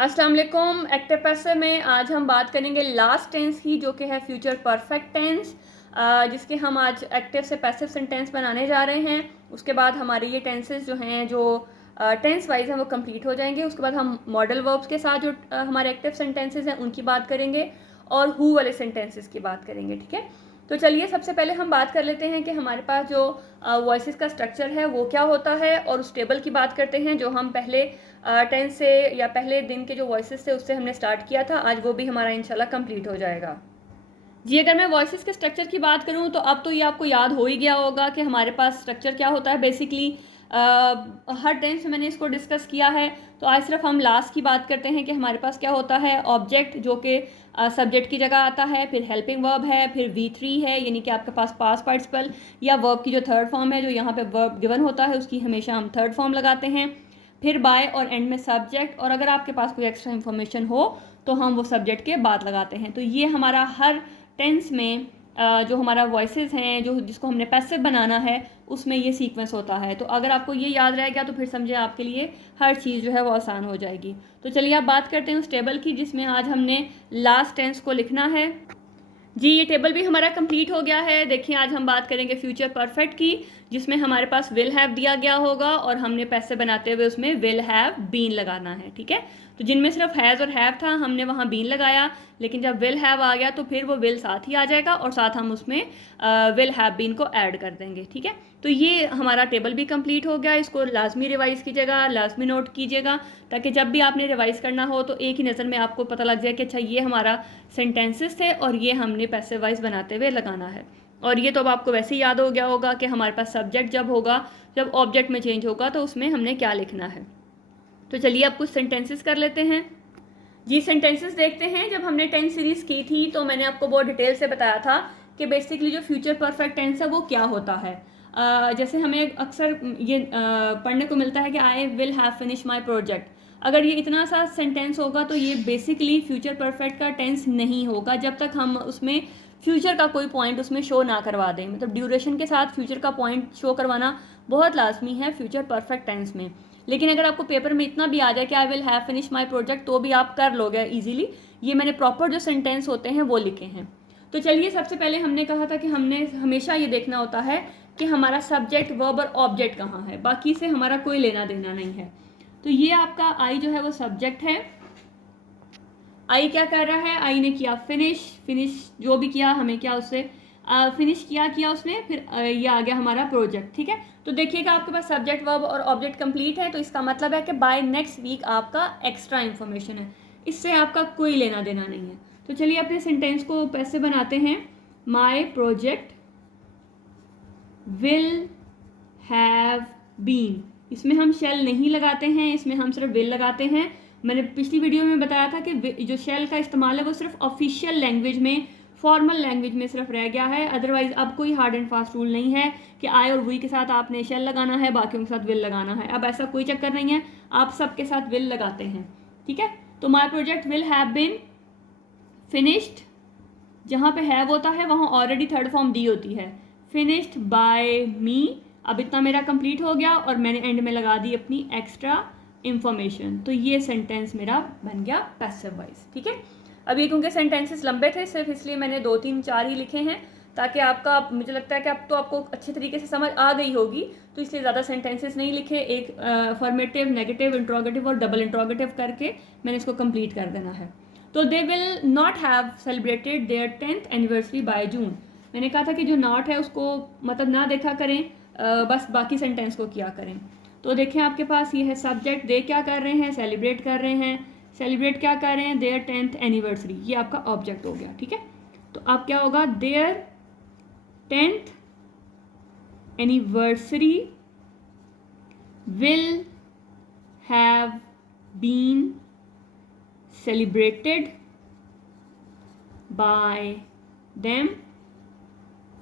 अस्सलाम वालेकुम। Active passive में आज हम बात करेंगे लास्ट टेंस की, जो कि है फ्यूचर परफेक्ट टेंस, जिसके हम आज एक्टिव से पैसिव सेंटेंस बनाने जा रहे हैं। उसके बाद हमारे ये टेंसेस जो हैं, जो टेंस वाइज हैं, वो कंप्लीट हो जाएंगे। उसके बाद हम मॉडल वर्ब्स के साथ जो हमारे एक्टिव सेंटेंसेस हैं उनकी बात करेंगे और हु वाले सेंटेंसेस की बात करेंगे। ठीक है, तो चलिए सबसे पहले हम बात कर लेते हैं कि हमारे पास जो वॉइसेस का स्ट्रक्चर है वो क्या होता है, और उस टेबल की बात करते हैं जो हम पहले टेंस से या पहले दिन के जो वॉइसेस थे उससे हमने स्टार्ट किया था। आज वो भी हमारा इंशाल्लाह कंप्लीट हो जाएगा। जी, अगर मैं वॉइसेस के स्ट्रक्चर की बात करूं तो अब तो ये आपको याद हो ही गया होगा कि हमारे पास स्ट्रक्चर क्या होता है। बेसिकली हर टेंस में मैंने इसको डिस्कस किया है, तो आज सिर्फ हम लास्ट की बात करते हैं कि हमारे पास क्या होता है। ऑब्जेक्ट जो कि सब्जेक्ट की जगह आता है, फिर हेल्पिंग वर्ब है, फिर V3 है, यानी कि आपके पास पास्ट पार्टिसिपल या वर्ब की जो थर्ड फॉर्म है, जो यहाँ पे वर्ब गिवन होता है उसकी हमेशा हम थर्ड फॉर्म लगाते हैं। फिर बाय और एंड में सब्जेक्ट, और अगर आपके पास कोई एक्स्ट्रा इन्फॉर्मेशन हो तो हम वो सब्जेक्ट के बाद लगाते हैं। तो ये हमारा हर टेंस में जो हमारा वॉइसेस हैं, जो जिसको हमने पैसिव बनाना है, उसमें ये सीक्वेंस होता है। तो अगर आपको ये याद रह गया तो फिर समझे आपके लिए हर चीज़ जो है वो आसान हो जाएगी। तो चलिए आप बात करते हैं उस टेबल की जिसमें आज हमने लास्ट टेंस को लिखना है। जी, ये टेबल भी हमारा कंप्लीट हो गया है। देखिए, आज हम बात करेंगे फ्यूचर परफेक्ट की, जिसमें हमारे पास विल हैव दिया गया होगा और हमने पैसे बनाते हुए उसमें विल हैव बीन लगाना है। ठीक है, तो जिनमें सिर्फ हैज़ और हैव था हमने वहाँ बीन लगाया, लेकिन जब विल हैव आ गया तो फिर वो विल साथ ही आ जाएगा और साथ हम उसमें विल हैव बीन को ऐड कर देंगे। ठीक है, तो ये हमारा टेबल भी कंप्लीट हो गया। इसको लाजमी रिवाइज़ कीजिएगा, लाजमी नोट कीजिएगा, ताकि जब भी आपने रिवाइज़ करना हो तो एक ही नज़र में आपको पता लग जाए कि अच्छा ये हमारा सेंटेंसेस थे और ये हमने पैसिव वाइज बनाते हुए लगाना है। और ये तो अब आपको वैसे ही याद हो गया होगा कि हमारे पास सब्जेक्ट जब होगा, जब ऑब्जेक्ट में चेंज होगा तो उसमें हमने क्या लिखना है। तो चलिए अब कुछ सेंटेंसेस कर लेते हैं। जी, सेंटेंसेस देखते हैं। जब हमने टेंस सीरीज़ की थी तो मैंने आपको बहुत डिटेल से बताया था कि बेसिकली जो फ्यूचर परफेक्ट टेंस है वो क्या होता है। जैसे हमें अक्सर ये पढ़ने को मिलता है कि I will have finish my project. अगर ये इतना सा सेंटेंस होगा तो ये बेसिकली फ्यूचर परफेक्ट का टेंस नहीं होगा जब तक हम उसमें फ्यूचर का कोई पॉइंट उसमें शो ना करवा दें। मतलब ड्यूरेशन के साथ फ्यूचर का पॉइंट शो करवाना बहुत लाजमी है फ्यूचर परफेक्ट टेंस में। लेकिन अगर आपको पेपर में इतना भी आ जाए कि I will have finish my project, तो भी आप कर लोगे इजीली। ये मैंने प्रॉपर जो सेंटेंस होते हैं वो लिखे हैं। तो चलिए, सबसे पहले हमने कहा था कि हमने हमेशा ये देखना होता है कि हमारा सब्जेक्ट वर्ब और ऑब्जेक्ट कहाँ है, बाकी से हमारा कोई लेना देना नहीं है। तो ये आपका आई जो है वो सब्जेक्ट है। आई क्या कर रहा है, आई ने किया फिनिश जो भी किया हमें क्या उससे फिनिश किया उसने, फिर ये आ गया हमारा प्रोजेक्ट। ठीक है, तो देखिएगा आपके पास सब्जेक्ट वर्ब और ऑब्जेक्ट कंप्लीट है, तो इसका मतलब है कि बाय नेक्स्ट वीक आपका एक्स्ट्रा इन्फॉर्मेशन है, इससे आपका कोई लेना देना नहीं है। तो चलिए अपने सेंटेंस को पैसे बनाते हैं। My project will have been, इसमें हम शेल नहीं लगाते हैं, इसमें हम सिर्फ विल लगाते हैं। मैंने पिछली वीडियो में बताया था कि जो शेल का इस्तेमाल है वो सिर्फ ऑफिशियल लैंग्वेज में, फॉर्मल लैंग्वेज में सिर्फ रह गया है। अदरवाइज अब कोई हार्ड एंड फास्ट रूल नहीं है कि आई और वी के साथ आपने शेल लगाना है, बाकियों के साथ विल लगाना है। अब ऐसा कोई चक्कर नहीं है, आप सबके साथ विल लगाते हैं। ठीक है, तो my project will have been finished, जहाँ पे हैव होता है वहाँ ऑलरेडी थर्ड फॉर्म दी होती है, फिनिश्ड बाय मी। अब इतना मेरा कंप्लीट हो गया और मैंने एंड में लगा दी अपनी एक्स्ट्रा इंफॉर्मेशन। तो ये सेंटेंस मेरा बन गया पैसिव वॉइस। ठीक है, अब ये क्योंकि सेंटेंसेस लंबे थे सिर्फ इसलिए मैंने 2 3 4 ही लिखे हैं, ताकि आपका, मुझे लगता है कि अब तो आपको अच्छे तरीके से समझ आ गई होगी, तो इसलिए ज़्यादा सेंटेंसेस नहीं लिखे। एक अफर्मेटिव, नेगेटिव, इंट्रोगेटिव और डबल इंट्रोगेटिव करके मैंने इसको कंप्लीट कर देना है। तो they will not have celebrated their 10th anniversary by June. मैंने कहा था कि जो नॉट है उसको मतलब ना देखा करें, बस बाकी सेंटेंस को किया करें। तो देखें आपके पास ये है सब्जेक्ट, दे क्या कर रहे हैं, सेलिब्रेट कर रहे हैं। सेलिब्रेट क्या कर रहे हैं, देयर 10th एनिवर्सरी, ये आपका ऑब्जेक्ट हो गया। ठीक है, तो अब क्या होगा, their 10th anniversary will have been celebrated by them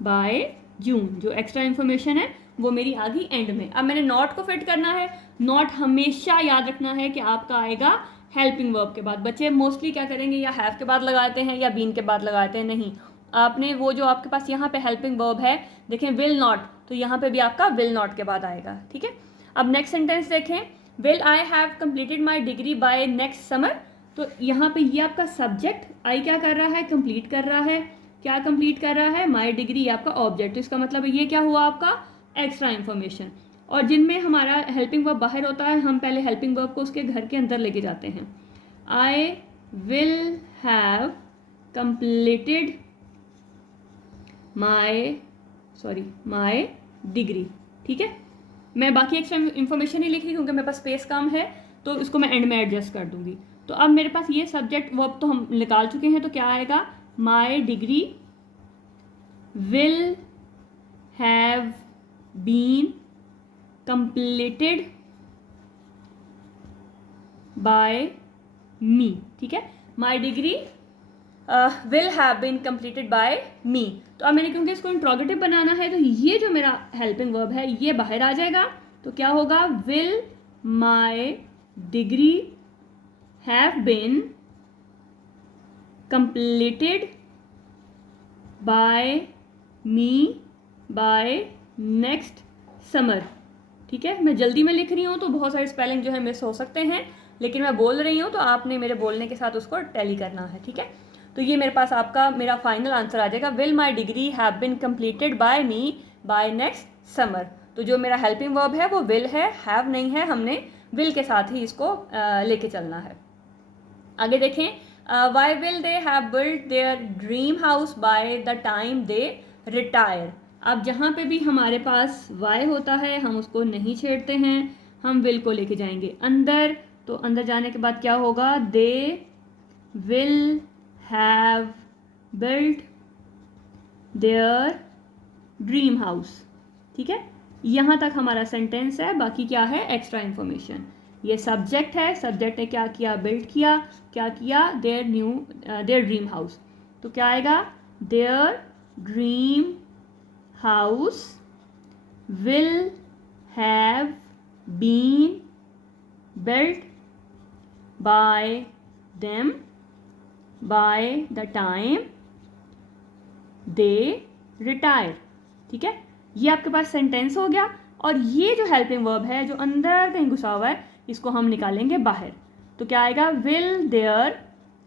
by June. जो एक्स्ट्रा इंफॉर्मेशन है वो मेरी आ गई एंड में। अब मैंने नॉट को फिट करना है। नॉट हमेशा याद रखना है कि आपका आएगा हेल्पिंग वर्ब के बाद। बच्चे मोस्टली क्या करेंगे, या हैव के बाद लगाते हैं या बीन के बाद लगाते हैं। नहीं, आपने वो जो आपके पास यहाँ पे हेल्पिंग वर्ब है, देखें विल नॉट, तो यहाँ पे भी आपका विल नॉट के बाद आएगा। ठीक है, अब नेक्स्ट सेंटेंस देखें, will I have completed my degree by next summer, तो यहाँ पे ये आपका सब्जेक्ट, आई क्या कर रहा है, कंप्लीट कर रहा है, क्या कंप्लीट कर रहा है, माई डिग्री आपका ऑब्जेक्ट, तो इसका मतलब ये क्या हुआ आपका एक्स्ट्रा इन्फॉर्मेशन। और जिनमें हमारा हेल्पिंग वर्ब बाहर होता है, हम पहले हेल्पिंग वर्ब को उसके घर के अंदर लेके जाते हैं। I will have completed my degree, ठीक है। मैं बाकी एक्स्ट्रा इन्फॉर्मेशन नहीं लिख रही क्योंकि मेरे पास स्पेस कम है, तो इसको मैं एंड में एडजस्ट कर दूंगी। तो अब मेरे पास ये सब्जेक्ट वर्ब तो हम निकाल चुके हैं, तो क्या आएगा, my degree will have been completed by me, ठीक है। My degree will have been completed by me. तो अब मैंने क्योंकि इसको इंट्रोगेटिव बनाना है, तो ये जो मेरा हेल्पिंग वर्ब है ये बाहर आ जाएगा, तो क्या होगा, will my degree have been completed by me by next summer, ठीक है। मैं जल्दी में लिख रही हूँ तो बहुत सारे स्पेलिंग जो है मिस हो सकते हैं, लेकिन मैं बोल रही हूँ तो आपने मेरे बोलने के साथ उसको टैली करना है, ठीक है। तो ये मेरे पास आपका मेरा फाइनल आंसर आ जाएगा, will my degree have been completed by me by next summer. तो जो मेरा हेल्पिंग वर्ब है वो विल है, हैव नहीं है, हमने विल के साथ ही इसको लेके चलना है। आगे देखें, why will they have built their dream house by the time they retire. अब जहाँ पे भी हमारे पास वाई होता है हम उसको नहीं छेड़ते हैं, हम विल को लेके जाएंगे अंदर। तो अंदर जाने के बाद क्या होगा, they will have built their dream house, ठीक है। यहाँ तक हमारा सेंटेंस है, बाकी क्या है, एक्स्ट्रा इन्फॉर्मेशन। ये सब्जेक्ट है, सब्जेक्ट ने क्या किया, बिल्ट किया, क्या किया, देयर ड्रीम हाउस। तो क्या आएगा, their dream house will have been built by them by the time they retire, ठीक है। ये आपके पास सेंटेंस हो गया। और ये जो हेल्पिंग वर्ब है जो अंदर कहीं घुसा हुआ है, इसको हम निकालेंगे बाहर। तो क्या आएगा, will their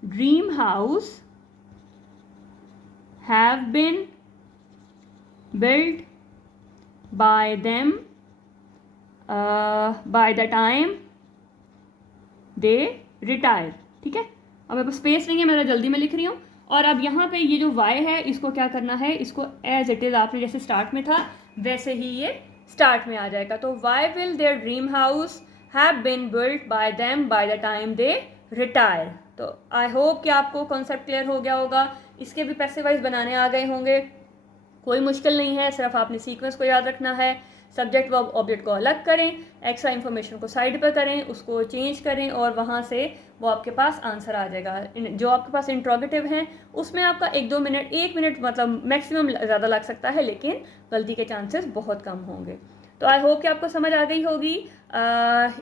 dream house have been built by them by the time they retire, ठीक है। अब मेरे पास स्पेस नहीं है, मैं जल्दी में लिख रही हूँ। और अब यहाँ पे ये जो वाई है इसको क्या करना है, इसको एज इट इज़ आपने जैसे स्टार्ट में था वैसे ही ये स्टार्ट में आ जाएगा। तो why will their dream house have been built by them by the time they retire. तो आई होप कि आपको कॉन्सेप्ट क्लियर हो गया होगा। इसके भी पैसे वाइज बनाने आ गए होंगे, कोई मुश्किल नहीं है, सिर्फ आपने सीक्वेंस को याद रखना है। सब्जेक्ट वर्ब ऑब्जेक्ट को अलग करें, एक्स्ट्रा इन्फॉर्मेशन को साइड पर करें, उसको चेंज करें और वहाँ से वो आपके पास आंसर आ जाएगा। जो आपके पास इंट्रोगेटिव हैं उसमें आपका 1 मिनट मतलब मैक्सिमम ज़्यादा लग सकता है, लेकिन गलती के चांसेस बहुत कम होंगे। तो आई होप कि आपको समझ आ गई होगी।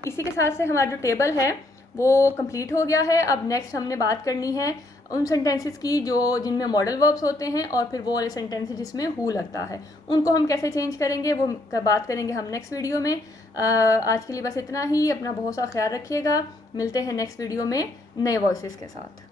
इसी के साथ से हमारा जो टेबल है वो कंप्लीट हो गया है। अब नेक्स्ट हमने बात करनी है उन सेंटेंसेस की जो जिनमें मॉडल वर्ब्स होते हैं, और फिर वो वाले सेंटेंसेस जिसमें हु लगता है, उनको हम कैसे चेंज करेंगे वो बात करेंगे हम नेक्स्ट वीडियो में। आज के लिए बस इतना ही। अपना बहुत सा ख्याल रखिएगा। मिलते हैं नेक्स्ट वीडियो में नए वॉइसेस के साथ।